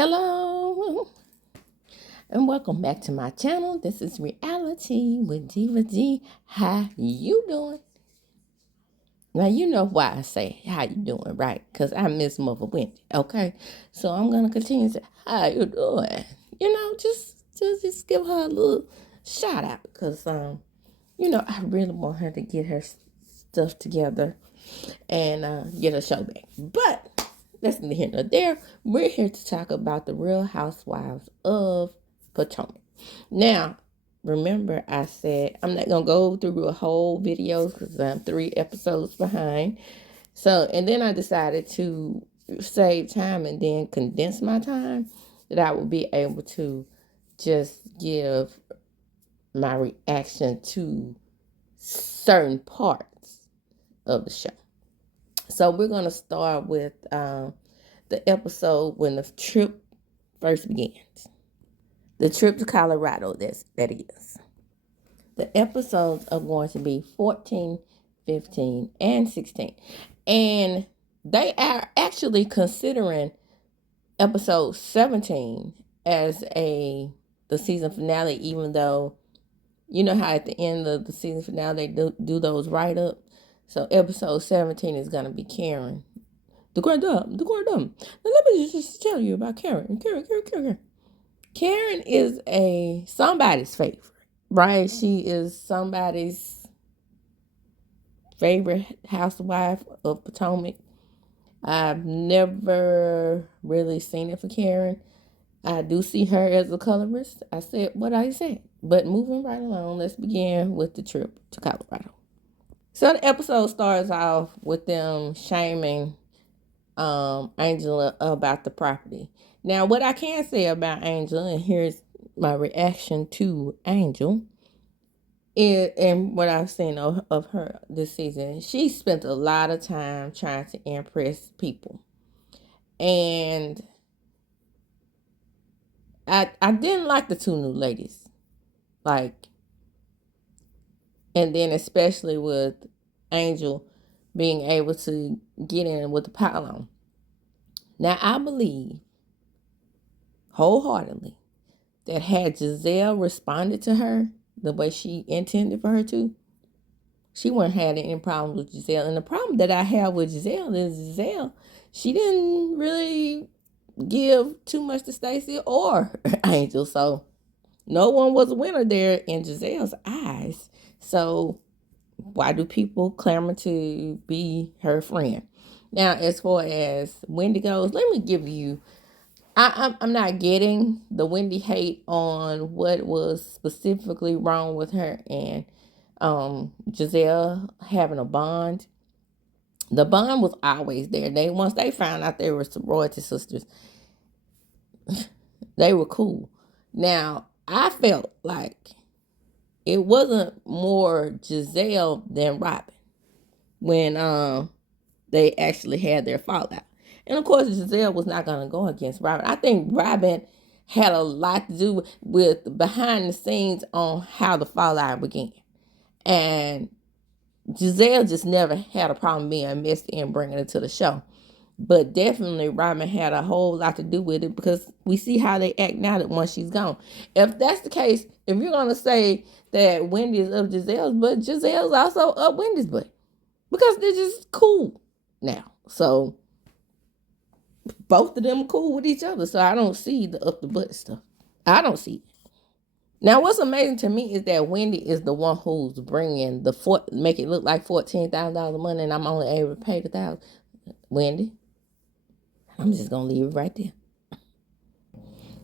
Hello and welcome back to my channel. This is Reality with Diva D. How you doing? Now you know why I say how you doing, right? Because I miss Mother Wendy. Okay, so I'm gonna continue to say how you doing. Just give her a little shout out because I really want her to get her stuff together and get her show back. But that's neither here nor there. We're here to talk about the Real Housewives of Potomac. Now, remember I said I'm not going to go through a whole video because I'm 3 episodes behind. And then I decided to save time and then condense my time that I would be able to just give my reaction to certain parts of the show. So we're going to start with the episode when the trip first begins. The trip to Colorado, that is. The episodes are going to be 14, 15, and 16. And they are actually considering episode 17 as the season finale, even though you know how at the end of the season finale they do those write-ups. So episode 17 is going to be Karen. The grand dame. Now let me just tell you about Karen. Karen is somebody's favorite, right? She is somebody's favorite housewife of Potomac. I've never really seen it for Karen. I do see her as a colorist. I said what I said. But moving right along, let's begin with the trip to Colorado. So the episode starts off with them shaming Angela about the property. Now, what I can say about Angela, and here's my reaction to Angel, and what I've seen of her this season, she spent a lot of time trying to impress people. And I didn't like the 2 new ladies. And then especially with Angel being able to get in with the pylon. Now, I believe wholeheartedly that had Gizelle responded to her the way she intended for her to, she wouldn't have had any problems with Gizelle. And the problem that I have with Gizelle is she didn't really give too much to Stacey or Angel. So no one was a winner there in Gizelle's eyes. So why do people clamor to be her friend? Now, as far as Wendy goes, let me give you, I'm not getting the Wendy hate on what was specifically wrong with her and Gizelle having a bond. The bond was always there. Once they found out they were sorority sisters, they were cool. Now, I felt like it wasn't more Gizelle than Robin when they actually had their fallout. And of course, Gizelle was not going to go against Robin. I think Robin had a lot to do with behind the scenes on how the fallout began. And Gizelle just never had a problem being messy and bringing it to the show. But definitely Robin had a whole lot to do with it because we see how they act now that once she's gone. If that's the case, if you're going to say that Wendy is up Gizelle's butt, Gizelle's also up Wendy's butt. Because they're just cool now. So both of them are cool with each other. So I don't see the up the butt stuff. I don't see it. Now, what's amazing to me is that Wendy is the one who's bringing make it look like $14,000 of money, and I'm only able to pay the $1,000. Wendy, I'm just gonna leave it right there.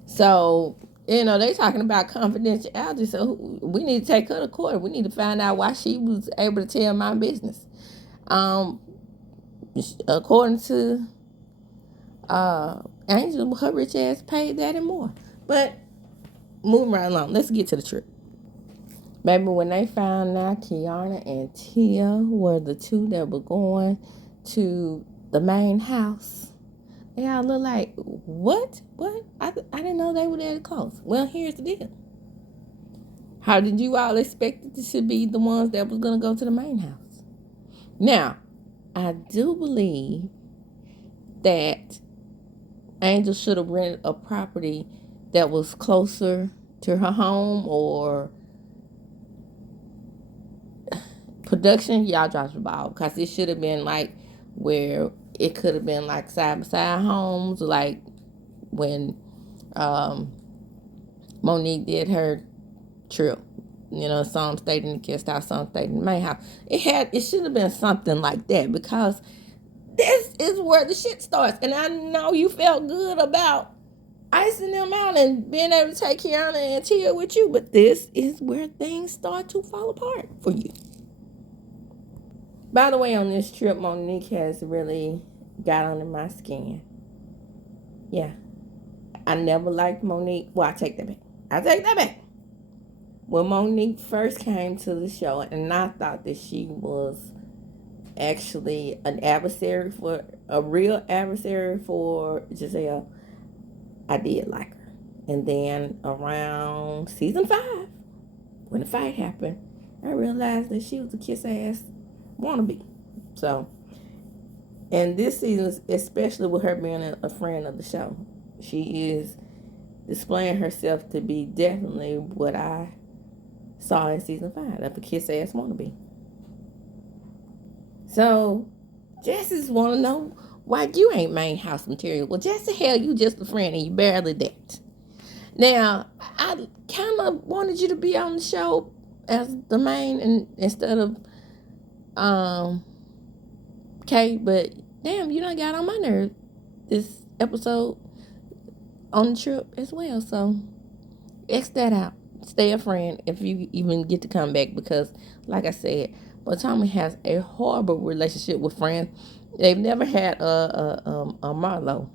So they talking about confidentiality. So we need to take her to court. We need to find out why she was able to tell my business. According to Angel, her rich ass paid that and more. But moving right along, let's get to the trip. Baby, when they found out Kiana and Tia were the 2 that were going to the main house, they all look like, what? I didn't know they were that close. Well, here's the deal. How did you all expect it to be the ones that was going to go to the main house? Now, I do believe that Angel should have rented a property that was closer to her home, or production, y'all dropped the ball, because it should have been like where it could have been like side by side homes, like when Monique did her trip. You know, some stayed in the guest house, some stayed in the main house. It should have been something like that, because this is where the shit starts. And I know you felt good about icing them out and being able to take Kiana and Tia with you, but this is where things start to fall apart for you. By the way, on this trip, Monique has really got under my skin. Yeah. I never liked Monique. Well, I take that back. When Monique first came to the show, and I thought that she was actually a real adversary for GIZELLE, I did like her. And then around season 5, when the fight happened, I realized that she was a kiss ass wannabe. So, and this season, especially with her being a friend of the show, she is displaying herself to be definitely what I saw in season 5, of a kiss ass wannabe. So, Jesse's want to know why you ain't main house material. Well, Jesse, hell, you just a friend and you barely that. Now, I kind of wanted you to be on the show as the main instead of Kay, but damn, you done got on my nerve this episode on the trip as well. So, X that out. Stay a friend if you even get to come back, because, like I said, but Tommy has a horrible relationship with friends. They've never had a Marlo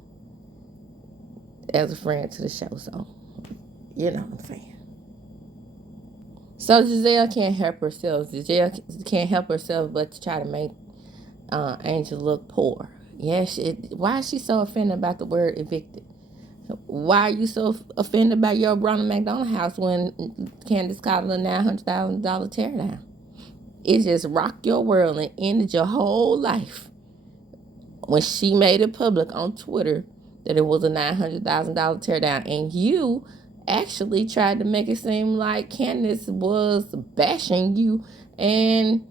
as a friend to the show, so you know what I'm saying. So GIZELLE can't help herself. GIZELLE can't help herself but to try to make Angel look poor. Yes, why is she so offended about the word evicted? Why are you so offended by your Ronald McDonald house when Candace called it a $900,000 teardown? It just rocked your world and ended your whole life when she made it public on Twitter that it was a $900,000 teardown, and you actually tried to make it seem like Candace was bashing you and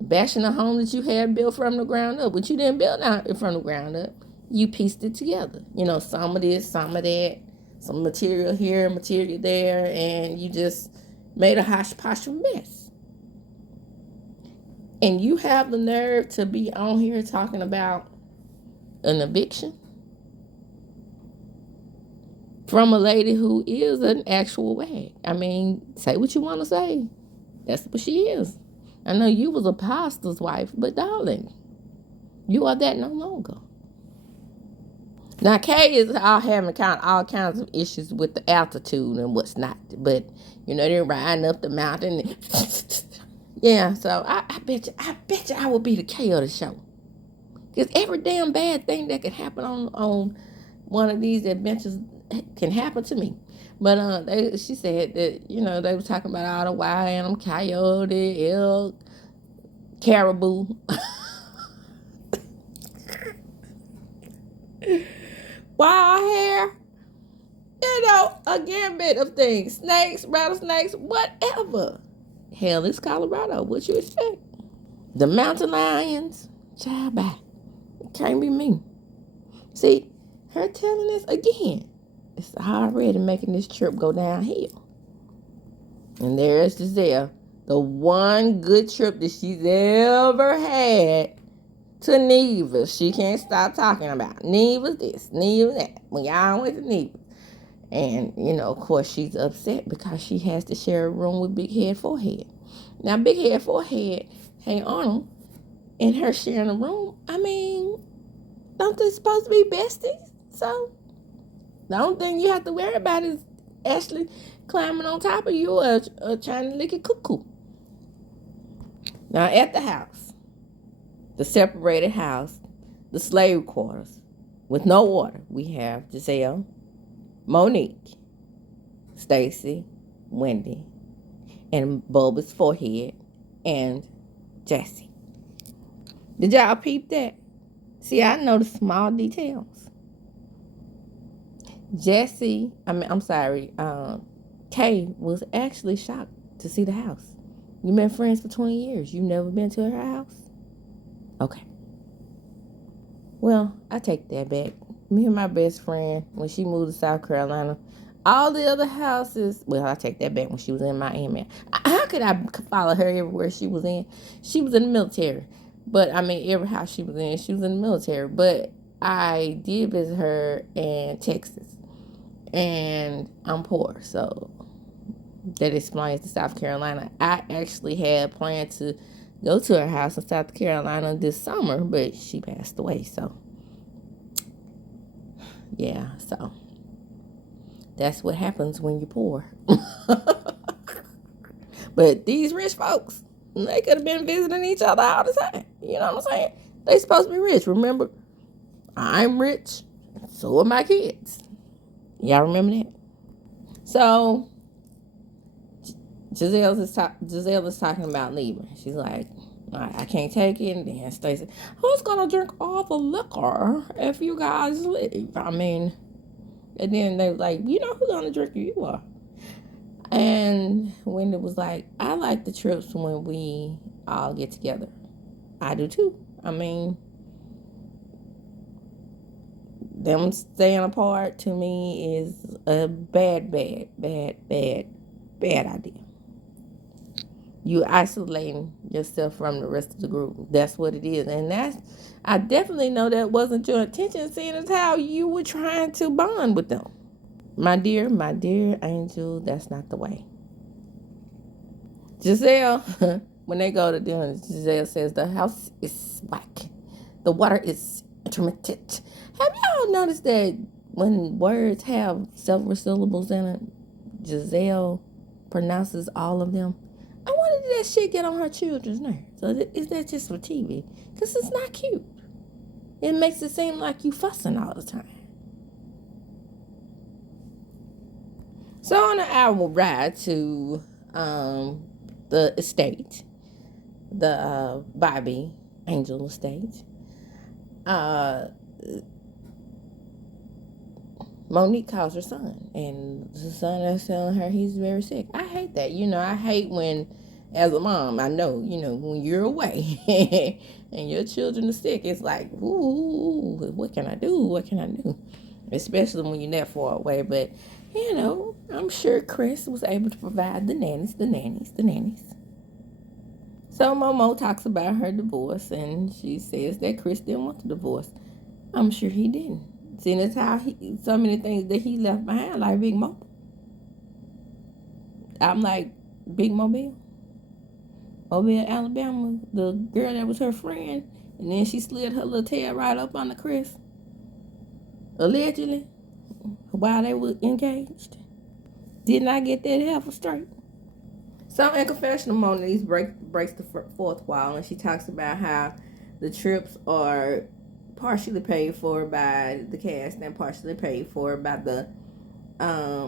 bashing the home that you had built from the ground up, but you didn't build it from the ground up. You pieced it together. You know, some of this, some of that, some material here, material there, and you just made a hodgepodge of mess. And you have the nerve to be on here talking about an eviction from a lady who is an actual wag. I mean, say what you want to say. That's what she is. I know you was a pastor's wife, but darling, you are that no longer. Now, Kay is all having all kinds of issues with the altitude and what's not. But, you know, they're riding up the mountain. Yeah, so I bet you I will be the Kay of the show. Because every damn bad thing that could happen on one of these adventures can happen to me. But she said that, you know, they were talking about all the wild animal, coyote, elk, caribou. Wild hair. You know, a gambit of things. Snakes, rattlesnakes, whatever. Hell, it's Colorado. What you expect? The mountain lions. Child, bye. It can't be me. See, her telling us again, it's already making this trip go downhill. And there's GIZELLE, the one good trip that she's ever had to Neva. She can't stop talking about Neva's this, Neva's that. When y'all went to Neva. And, you know, of course, she's upset because she has to share a room with Big Head Forehead. Now, Big Head Forehead, hey Arnold, and her sharing a room, I mean, don't they supposed to be besties? So, the only thing you have to worry about is Ashley climbing on top of you or trying to lick a cuckoo. Now, at the house, the separated house, the slave quarters, with no order, we have GIZELLE, Monique, STACEY, Wendy, and Bulbous Forehead, and Jesse. Did y'all peep that? See, I know the small details. Kay was actually shocked to see the house. You've been friends for 20 years. You've never been to her house? Okay. Well, I take that back. Me and my best friend, when she moved to South Carolina, all the other houses, well, I take that back when she was in Miami. How could I follow her everywhere she was in? She was in the military. But, I mean, every house she was in the military. But I did visit her in Texas. And I'm poor, so that explains to South Carolina. I actually had planned to go to her house in South Carolina this summer, but she passed away. So, yeah, so that's what happens when you're poor. But these rich folks, they could have been visiting each other all the time. You know what I'm saying? They supposed to be rich. Remember, I'm rich, so are my kids. Y'all remember that? So Giselle is talking about leaving. She's like, I can't take it. And then Stacey, who's gonna drink all the liquor if you guys leave? I mean, and then they were like, you know who's gonna drink? You are. And Wendy was like, I like the trips when we all get together. I do too. I mean, them staying apart to me is a bad idea. You isolating yourself from the rest of the group. That's what it is. And I definitely know that wasn't your intention, seeing as how you were trying to bond with them. My dear angel, that's not the way. Gizelle, when they go to dinner, Gizelle says the house is whack. The water is intermittent. Have y'all noticed that when words have several syllables in it, Gizelle pronounces all of them? I wonder did that shit get on her children's nerves? So is that just for TV? Because it's not cute. It makes it seem like you fussing all the time. So on an hour ride to the estate, the Bobby Angel estate, Monique calls her son, and the son is telling her he's very sick. I hate that. I hate when, as a mom, I know, when you're away and your children are sick, it's like, ooh, what can I do? What can I do? Especially when you're that far away. But, I'm sure Chris was able to provide the nannies. So Momo talks about her divorce, and she says that Chris didn't want the divorce. I'm sure he didn't. Seeing as how so many things that he left behind, like Big Mo. I'm like, Big Mobile, Alabama, the girl that was her friend, and then she slid her little tail right up on the Chris, allegedly, while they were engaged. Did not get that half straight. So in confessional, Monique breaks the fourth wall, and she talks about how the trips are partially paid for by the cast and partially paid for by the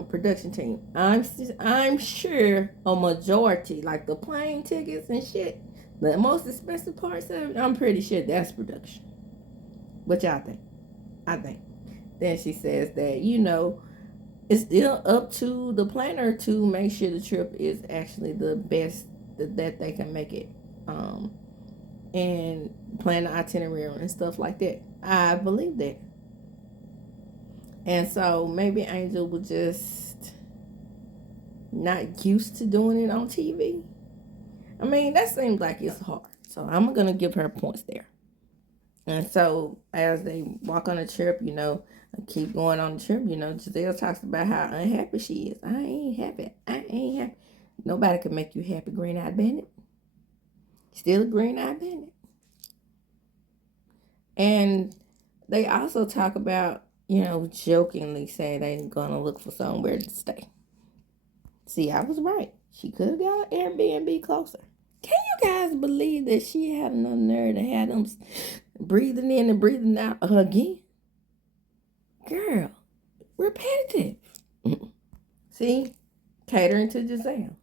production team. I'm sure a majority, like the plane tickets and shit, the most expensive parts of it, I'm pretty sure that's production. What y'all think? I think. Then she says that it's still up to the planner to make sure the trip is actually the best that they can make it, and plan the itinerary and stuff like that. I believe that. And so maybe Angel was just not used to doing it on TV. I mean, that seems like it's hard. So I'm going to give her points there. And so as they walk on the trip, keep going on the trip, Giselle talks about how unhappy she is. I ain't happy. Nobody can make you happy, green-eyed bandit. Still a green-eyed bandit. And they also talk about, jokingly say they're going to look for somewhere to stay. See, I was right. She could have got an Airbnb closer. Can you guys believe that she had enough nerve to have them breathing in and breathing out again? Girl, repetitive. See, catering to Giselle.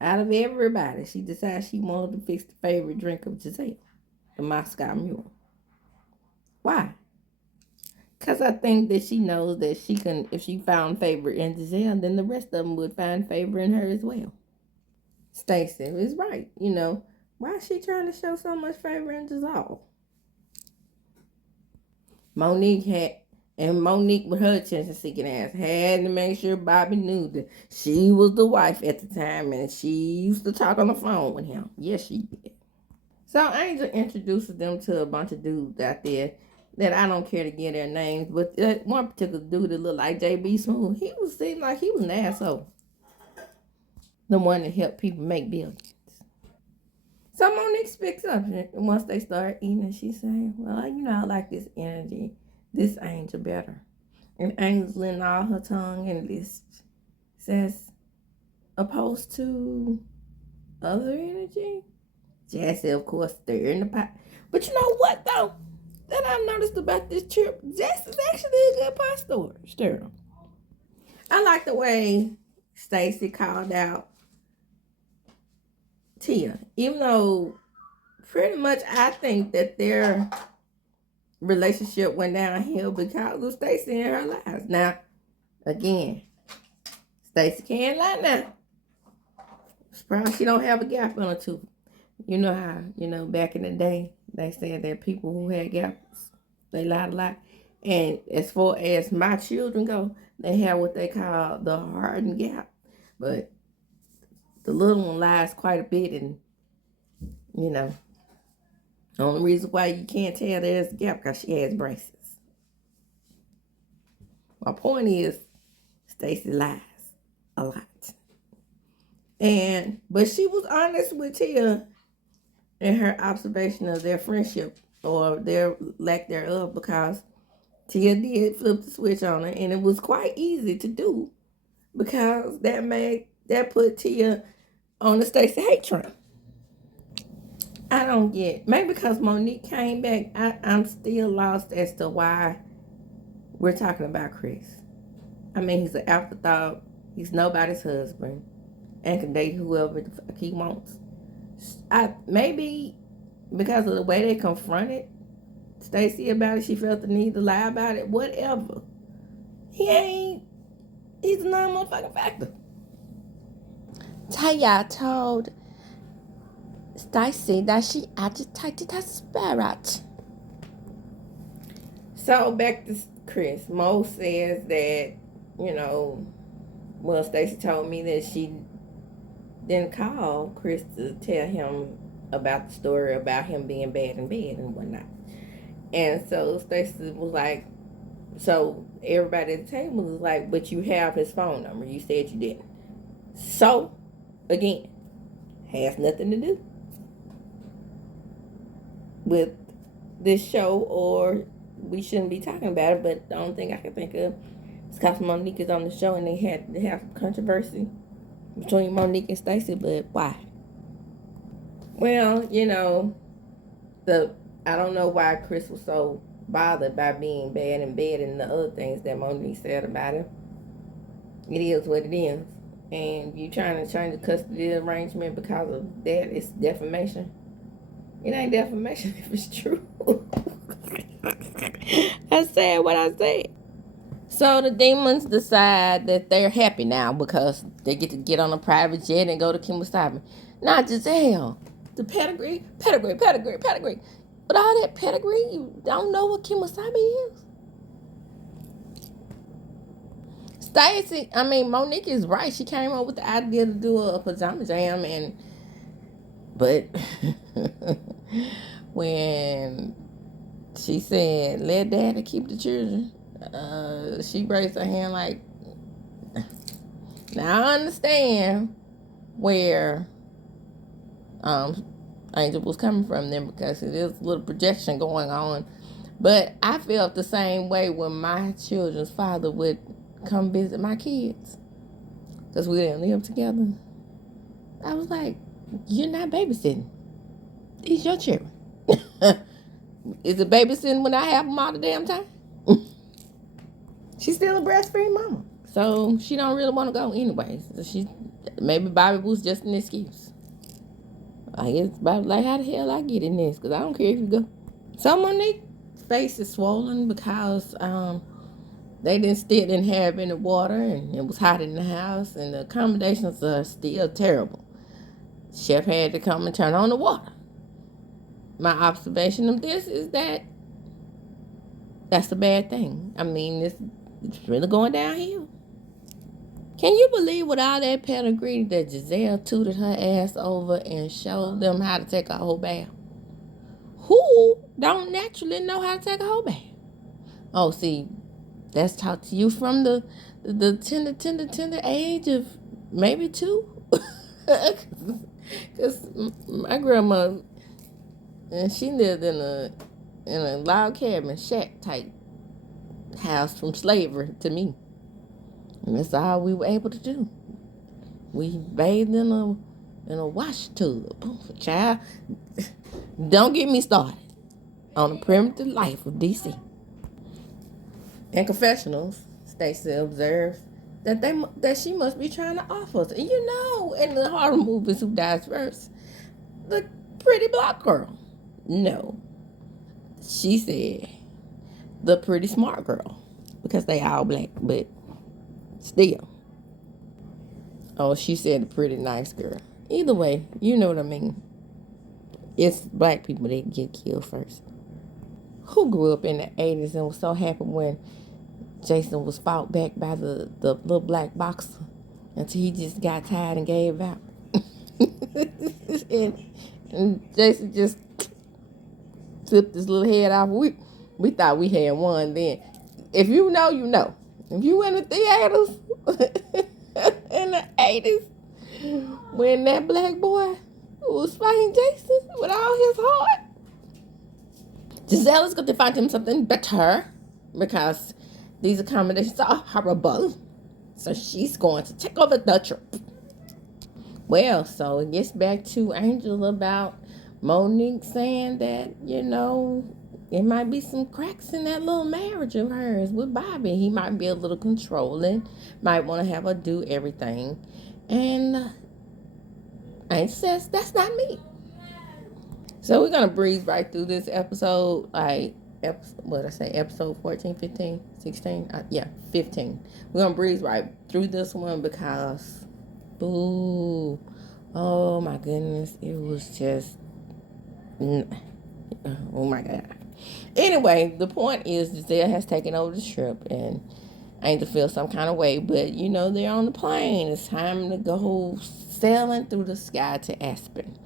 Out of everybody, she decided she wanted to fix the favorite drink of Giselle, the Moscow Mule. Why? Because I think that she knows that she can, if she found favor in Giselle, then the rest of them would find favor in her as well. Stacey is right. Why is she trying to show so much favor in Giselle? Monique with her attention seeking ass had to make sure Bobby knew that she was the wife at the time and she used to talk on the phone with him. Yes, she did. So Angel introduces them to a bunch of dudes out there that I don't care to give their names, but one particular dude that looked like JB Smooth, seemed like he was an asshole. The one that helped people make billions. So Monique speaks up once they start eating, and she says, well, I like this energy, this Angel better. And Angel's letting all her tongue in this. Says, opposed to other energy? Jassy, of course, stirring the pot. But you know what, though? That I've noticed about this trip, Jassy's actually a good pot stirrer. I like the way Stacey called out Tia. Even though pretty much I think that their relationship went downhill because of Stacey in her lives. Now, again, Stacey can't lie now. Surprised she don't have a gap in her tooth. You know how, back in the day, they said that people who had gaps, they lied a lot. And as far as my children go, they have what they call the hardened gap. But the little one lies quite a bit, and, the only reason why you can't tell there's a gap because she has braces. My point is, Stacey lies a lot. But she was honest with Tia in her observation of their friendship or their lack thereof, because Tia did flip the switch on her, and it was quite easy to do because that put Tia on the Stacey hate train. I don't get, maybe because Monique came back, I'm still lost as to why we're talking about Chris. I mean, he's an afterthought. He's nobody's husband and can date whoever the fuck he wants. Maybe because of the way they confronted Stacey about it, she felt the need to lie about it. Whatever. He's a non-motherfucking factor. Taya told Stacey that she agitated her spirit. So back to Chris. Mo says that, Stacey told me that she didn't call Chris to tell him about the story about him being bad in bed and whatnot. And so Stacey was like, so everybody at the table was like, but you have his phone number. You said you didn't. So, again, has nothing to do with this show, or we shouldn't be talking about it, but the only thing I can think of is because Monique is on the show and they had to have controversy between Monique and Stacey, but why? Well, I don't know why Chris was so bothered by being bad in bed and the other things that Monique said about him. It is what it is. And you trying to change the custody arrangement because of that, it's defamation. It ain't defamation if it's true. I said what I said. So the demons decide that they're happy now because they get on a private jet and go to Kemosabe. Not Giselle. The pedigree. But all that pedigree, you don't know what Kemosabe is? Monique is right. She came up with the idea to do a pajama jam, but when she said, let daddy keep the children, she raised her hand like, now I understand where Angel was coming from them, because it is a little projection going on. But I felt the same way when my children's father would come visit my kids, because we didn't live together. I was like, you're not babysitting. These your children. Is it babysitting when I have them all the damn time? She's still a breastfeeding mama, so she don't really want to go anyways. Maybe Bobby was just an excuse. I guess Bobby like, how the hell I get in this? Because I don't care if you go. So Monique face is swollen because they didn't have any water, and it was hot in the house, and the accommodations are still terrible. Chef had to come and turn on the water. My observation of this is that that's a bad thing. I mean, it's really going downhill. Can you believe with all that pedigree that Giselle tooted her ass over and showed them how to take a whole bath? Who don't naturally know how to take a whole bath? Oh, see, that's taught to you from the tender age of maybe 2. Because my grandma, and she lived in a log cabin shack type house from slavery to me. And that's all we were able to do. We bathed in a wash tub. Child, don't get me started on the primitive life of DC. In confessionals, Stacey observed that she must be trying to offer us. And you know, in the horror movies, who dies first? The pretty black girl. No. She said the pretty smart girl. Because they all black, but still. Oh, she said the pretty nice girl. Either way, you know what I mean. It's black people that get killed first. Who grew up in the 80s and was so happy when Jason was fought back by the little black boxer until he just got tired and gave out. and Jason just flipped his little head off. We thought we had won then. If you know, you know. If you in the theaters in the 80s when that black boy was fighting Jason with all his heart, Giselle is going to find him something better because these accommodations are horrible. So she's going to take over the trip. Well, so it gets back to Angel about Monique saying that, you know, it might be some cracks in that little marriage of hers with Bobby. He might be a little controlling, might want to have her do everything. And Angel says, that's not me. So we're going to breeze right through this episode, episode 14, 15, 16? 15. We're going to breeze right through this one because, boo, oh my goodness, it was just, oh my God. Anyway, the point is Giselle has taken over the trip and Angel feels some kind of way, but you know, they're on the plane. It's time to go sailing through the sky to Aspen.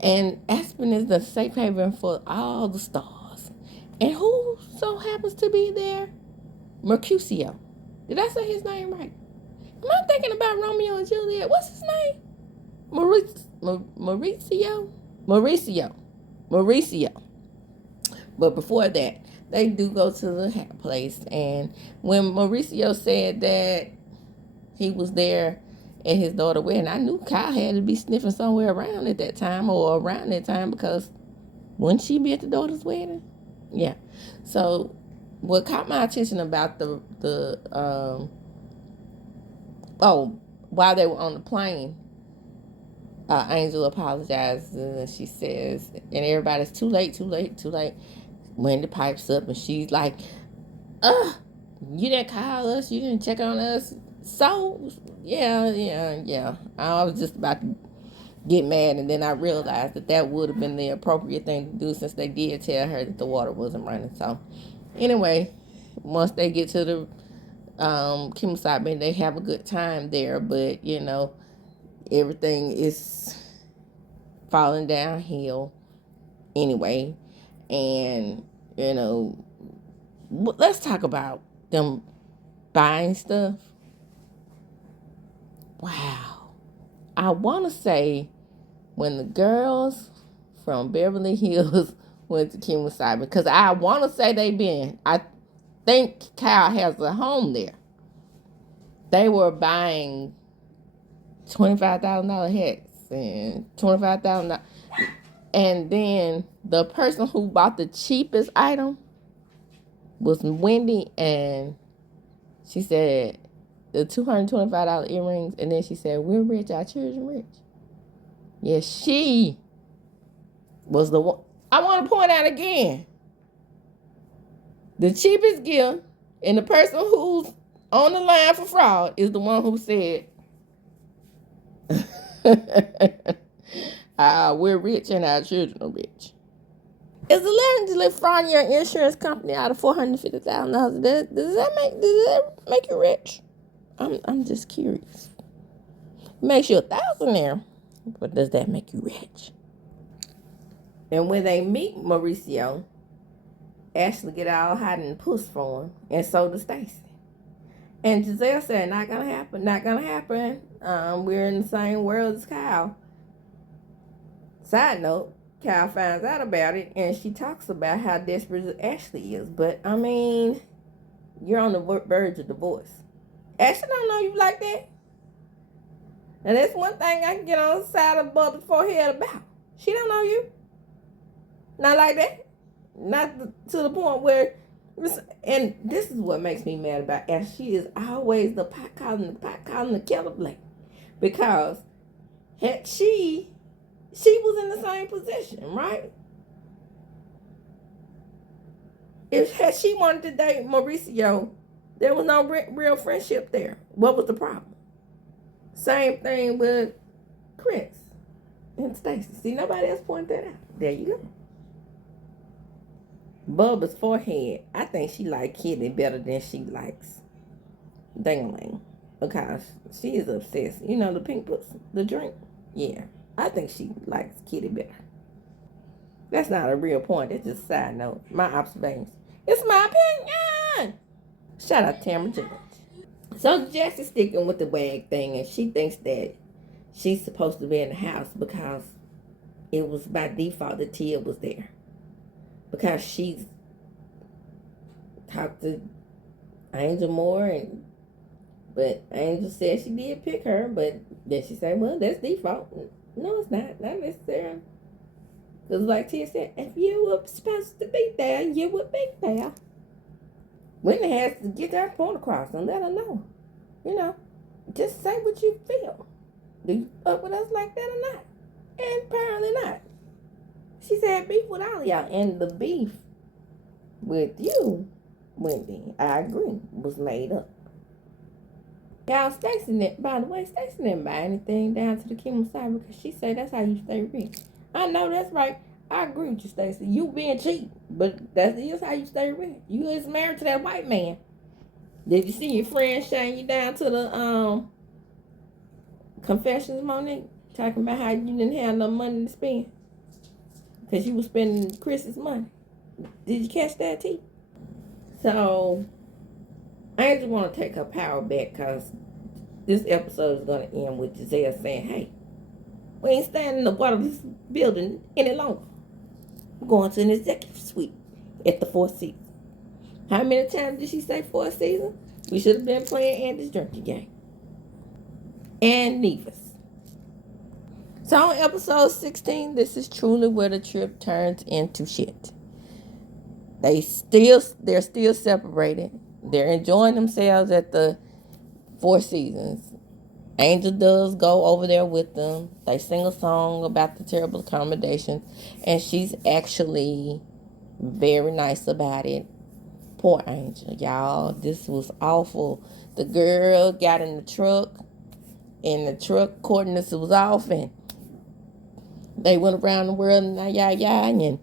And Aspen is the safe haven for all the stars. And who so happens to be there? Mercutio. Did I say his name right? Am I thinking about Romeo and Juliet? What's his name? Mauricio. But before that, they do go to the hat place. And when Mauricio said that he was there at his daughter's wedding, I knew Kyle had to be sniffing somewhere around at that time or around that time because wouldn't she be at the daughter's wedding? Yeah. So what caught my attention about while they were on the plane, Angel apologizes and she says, and everybody's too late. Wendy pipes up and she's like, you didn't call us, you didn't check on us. So, yeah. I was just about to get mad, and then I realized that would have been the appropriate thing to do since they did tell her that the water wasn't running. So, anyway, once they get to the Kemosabe, they have a good time there, but, you know, everything is falling downhill anyway. And, you know, let's talk about them buying stuff. Wow. I want to say when the girls from Beverly Hills went to Kemosabe, because I want to say I think Kyle has a home there. They were buying $25,000 hats and $25,000. And then the person who bought the cheapest item was Wendy, and she said the $225 earrings, and then she said, we're rich, our children rich. Yes, she was the one. I want to point out again, The cheapest gift, and the person who's on the line for fraud is the one who said, we're rich and our children are rich. Is allegedly frauding your insurance company out of $450,000. Does that make you rich? I'm just curious. It makes you a thousandaire, but does that make you rich? And when they meet Mauricio, Ashley get all hot and puss for him, and so does Stacey. And Gizelle said, not gonna happen, not gonna happen. We're in the same world as Kyle. Side note, Kyle finds out about it, and she talks about how desperate Ashley is. But, I mean, you're on the verge of divorce. Ashley don't know you like that. And that's one thing I can get on the side of Bubba's forehead about. She don't know you. Not like that. Not to the point where, and this is what makes me mad about Ashley. She is always the pot calling the kettle black. Because had she was in the same position, right? Had she wanted to date Mauricio, there was no real friendship there. What was the problem? Same thing with Chris and Stacey. See, nobody else pointed that out. There you go. Bubba's forehead. I think she likes Kitty better than she likes Dingling. Because she is obsessed. You know, the pink pussy, the drink. Yeah. I think she likes Kitty better. That's not a real point. It's just a side note. My observations. It's my opinion. Shout out to Tamara George. So Jesse's sticking with the wag thing, and she thinks that she's supposed to be in the house because it was by default that Tia was there. Because she's talked to Angel more, but Angel said she did pick her, but then she said, well, that's default. No, it's not necessarily. Because like Tia said, if you were supposed to be there, you would be there. Whitney has to get that point across and let her know. You know, just say what you feel. Do you fuck with us like that or not? And apparently not. She said beef with all y'all. And the beef with you, Wendy, I agree, was made up. Y'all, Stacey, by the way, Stacey didn't buy anything down to the chemo side because she said that's how you stay rich. I know that's right. I agree with you, Stacey. You being cheap, but that is how you stay rich. You is married to that white man. Did you see your friend shutting you down to the confessions, Monique? Talking about how you didn't have no money to spend because you was spending Chris's money. Did you catch that, T? So I just want to take her power back because this episode is going to end with Gizelle saying, hey, we ain't staying in the water of this building any longer. We're going to an executive suite at the Four Seasons. How many times did she say Four Seasons? We should have been playing Andy's drinking game. And Nevis. So on episode 16, this is truly where the trip turns into shit. They're still separated. They're enjoying themselves at the Four Seasons. Angel does go over there with them. They sing a song about the terrible accommodations, and she's actually very nice about it. Poor Angel, y'all. This was awful. The girl got in the truck, and the truck coordinates was off, and they went around the world and and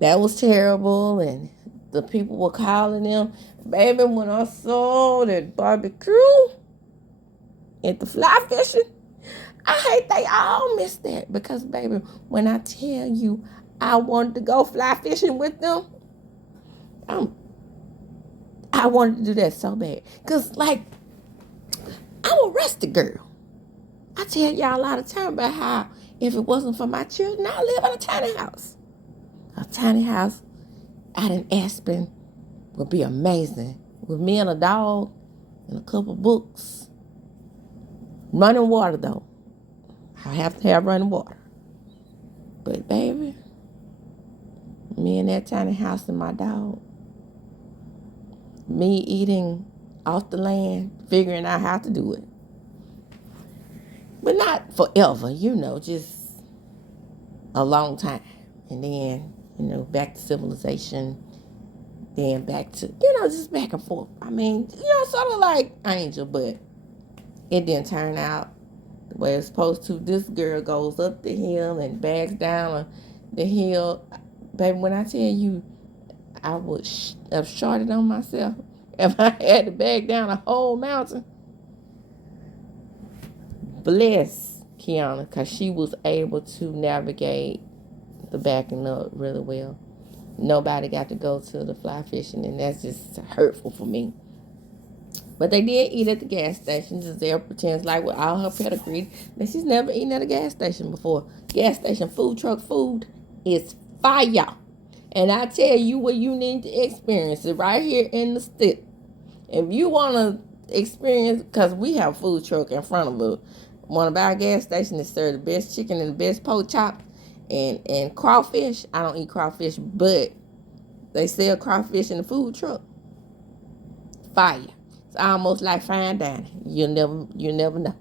that was terrible. And the people were calling them, baby, when I saw that barbecue at the fly fishing, I hate they all missed that because, baby, when I tell you I wanted to go fly fishing with them, I wanted to do that so bad. Because, like, I'm a rustic girl. I tell y'all a lot of time about how if it wasn't for my children, I live in a tiny house. A tiny house out in Aspen would be amazing. With me and a dog and a couple books. Running water, though. I have to have running water. But, baby, me and that tiny house and my dog, me eating off the land, figuring out how to do it. But not forever, just a long time. And then, back to civilization Then back to, just back and forth. I mean, sort of like Angel, but it didn't turn out the way it's supposed to. This girl goes up the hill and backs down the hill. Baby, when I tell you, I would have shorted on myself if I had to back down a whole mountain. Bless Kiana, because she was able to navigate the backing up really well. Nobody got to go to the fly fishing, and that's just hurtful for me. But they did eat at the gas station. Giselle pretends like with all her pedigree that she's never eaten at a gas station before. Gas station food truck food is fire. And I tell you what you need to experience it right here in the stick. If you want to experience, because we have a food truck in front of us. One of our gas stations that serve the best chicken and the best pork chop and crawfish. I don't eat crawfish, but they sell crawfish in the food truck. Fire. It's almost like fine dining. You'll never know.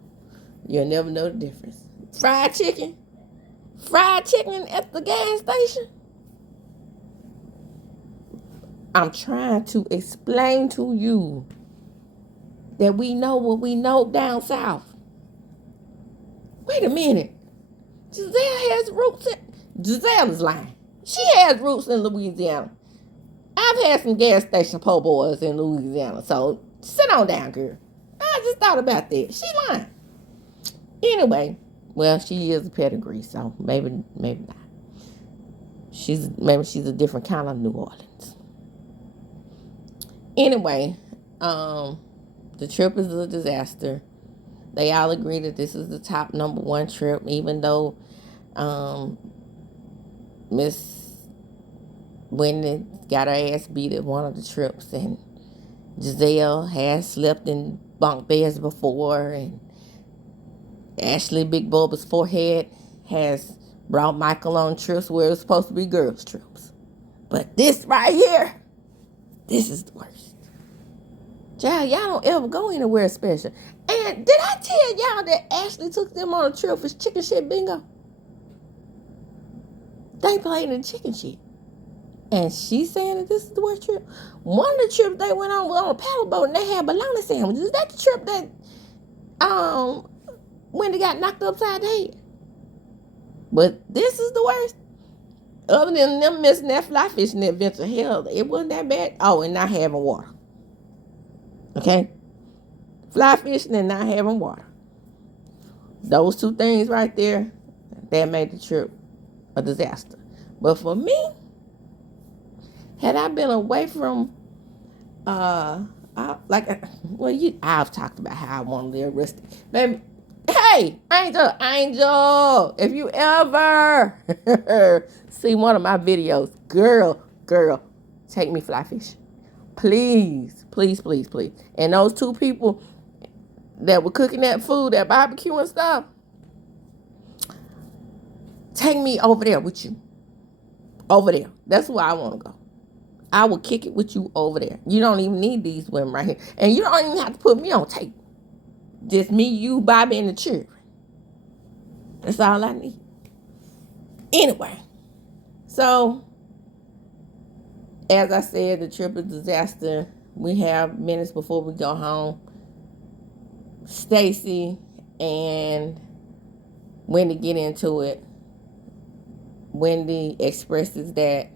You'll never know the difference. Fried chicken at the gas station. I'm trying to explain to you that we know what we know down south. Wait a minute. Giselle has roots in... Giselle is lying. She has roots in Louisiana. I've had some gas station po' boys in Louisiana, so sit on down, girl. I just thought about that. She lying. Anyway, well, she is a pedigree, so maybe not. Maybe she's a different kind of New Orleans. Anyway, the trip is a disaster. They all agree that this is the top number one trip, even though Miss Wendy got her ass beat at one of the trips, and Giselle has slept in bunk beds before, and Ashley Big Bubba's forehead has brought Michael on trips where it's supposed to be girls' trips. But this right here, this is the worst. Child, y'all don't ever go anywhere special. And did I tell y'all that Ashley took them on a trip for chicken shit bingo? They played in chicken shit. And she's saying that this is the worst trip. One of the trips they went on was on a paddle boat and they had bologna sandwiches. Is that the trip that Wendy got knocked upside the head? But this is the worst. Other than them missing that fly fishing adventure, hell, it wasn't that bad. Oh, and not having water. Okay? Fly fishing and not having water. Those two things right there, that made the trip a disaster. But for me, had I been away from, I've talked about how I want to live risky. Baby, hey, Angel, if you ever see one of my videos, girl, take me fly fishing. Please. And those two people that were cooking that food, that barbecue and stuff, take me over there with you. Over there. That's where I want to go. I will kick it with you over there. You don't even need these women right here. And you don't even have to put me on tape. Just me, you, Bobby, and the children. That's all I need. Anyway. So, as I said, the trip is a disaster. We have minutes before we go home. STACEY and Wendy get into it. Wendy expresses that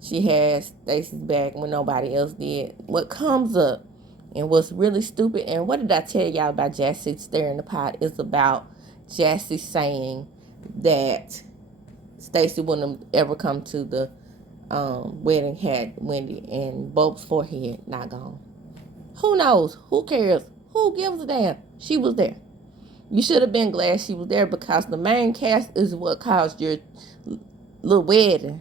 she has STACEY's back when nobody else did. What comes up and what's really stupid, and what did I tell y'all about Jassy stirring the pot, is about Jassy saying that STACEY wouldn't have ever come to the wedding had Wendy and Bob's forehead not gone. Who knows? Who cares? Who gives a damn? She was there. You should have been glad she was there, because the main cast is what caused your little wedding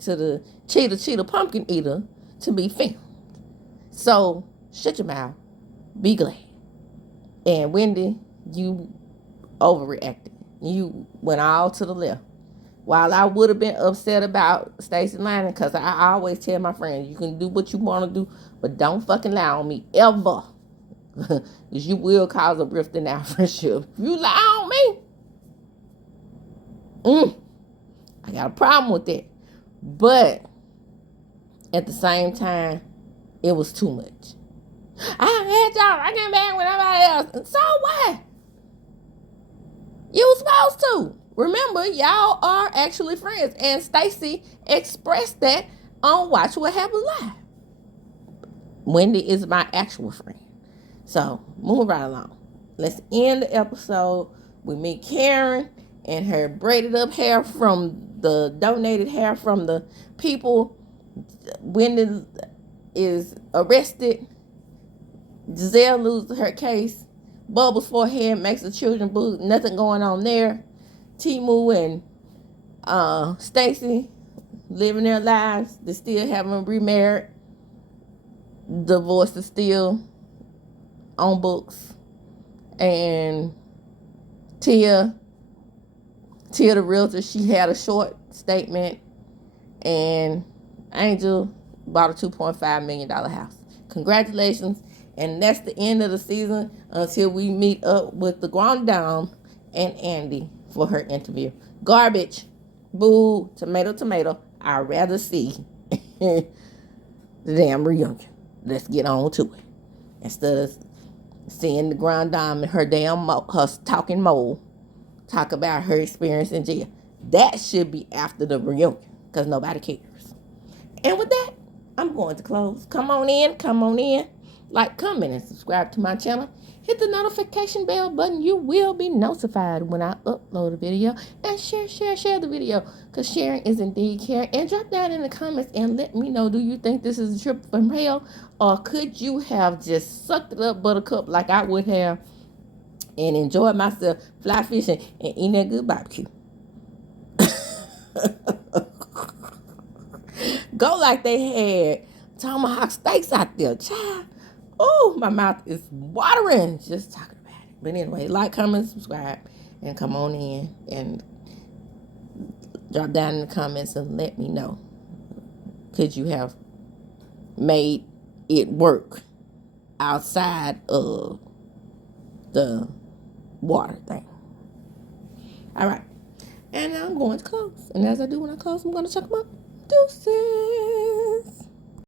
to the Cheetah Pumpkin Eater to be filmed. So, shut your mouth. Be glad. And Wendy, you overreacted. You went all to the left. While I would have been upset about STACEY lying, because I always tell my friends, you can do what you want to do, but don't fucking lie on me, ever. Because you will cause a rift in our friendship. If you lie on me, I got a problem with that. But at the same time, it was too much. I had y'all. I came back with nobody else. And so what? You was supposed to. Remember, y'all are actually friends. And Stacey expressed that on Watch What Happens Live. Wendy is my actual friend. So, move right along. Let's end the episode. We meet Karen and her braided up hair from the donated hair from the people. Wendy is arrested. Gizelle loses her case. Bubbles forehead makes the children boo. Nothing going on there. Timu and Stacey living their lives. They still haven't remarried. Divorce is still on books. And Tia the realtor, she had a short statement. And Angel bought a $2.5 million house. Congratulations. And that's the end of the season until we meet up with the Grand Dame and Andy for her interview. Garbage. Boo. Tomato. I'd rather see the damn reunion. Let's get on to it. Instead of seeing the Grand Dame and her damn her talking mole talk about her experience in jail. That should be after the reunion because nobody cares. And with that, I'm going to close. Come on in. Like, comment, and subscribe to my channel. Hit the notification bell button. You will be notified when I upload a video. And share the video. Because sharing is indeed caring. And drop down in the comments and let me know, do you think this is a trip from hell? Or could you have just sucked it up, buttercup, like I would have, and enjoyed myself fly fishing and eating that good barbecue? Go like they had tomahawk steaks out there, child. Oh, my mouth is watering just talking about it. But anyway, like, comment, subscribe, and come on in and drop down in the comments and let me know. Could you have made it work outside of the water thing? All right. And I'm going to close. And as I do when I close, I'm going to talk about deuces.